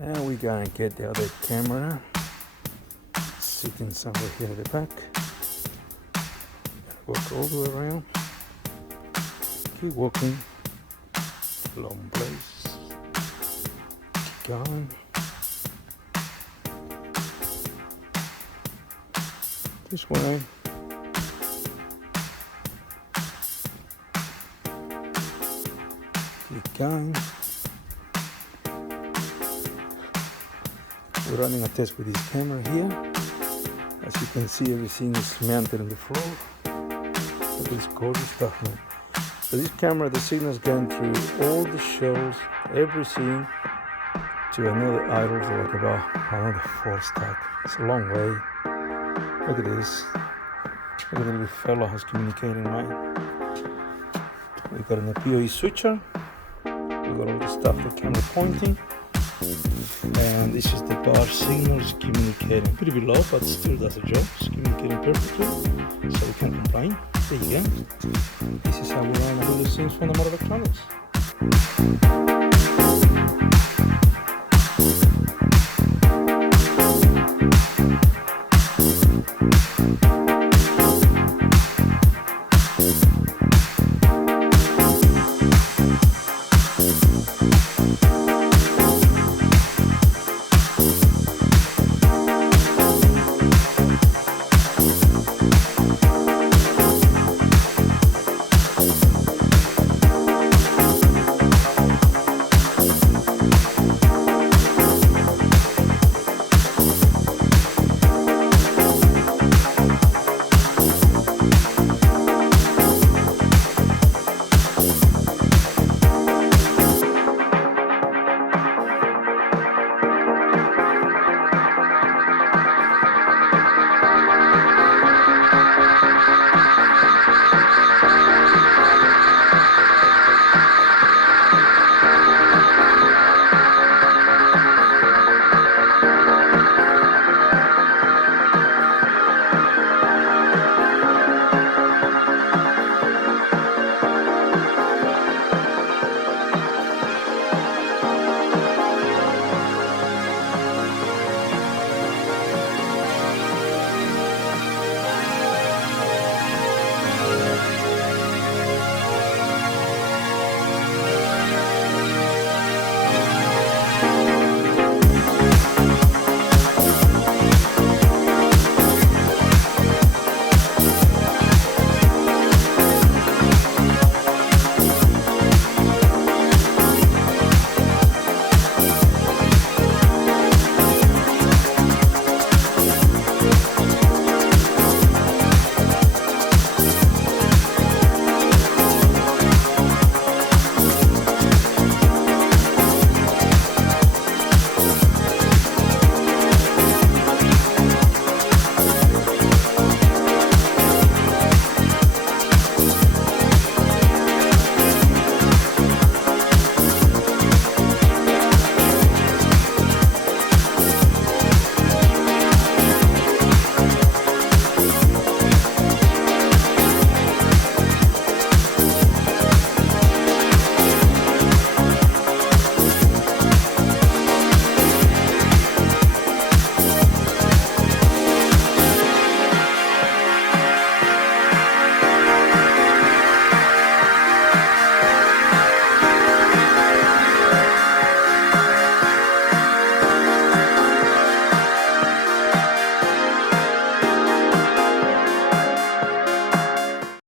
Now we're gonna get the other camera sitting somewhere here at the back. Walk all the way around. Keep walking. Long place. Keep going. This way. Keep going. We're running a test with this camera here. As you can see, everything is mounted on the floor. Look at this gorgeous stuff, man. So this camera, the signal is going through all the shelves, every scene, to another idol for like about another 4 stack. It's a long way. Look at this. Look at the little fella who's communicating, right? We've got an PoE switcher. We've got all the stuff, the camera pointing. And this is the bar signals communicating. Pretty bit low, but still does the job. It's communicating perfectly, so we can't complain. There you go. This is how we run all these things from AMARO Electronics.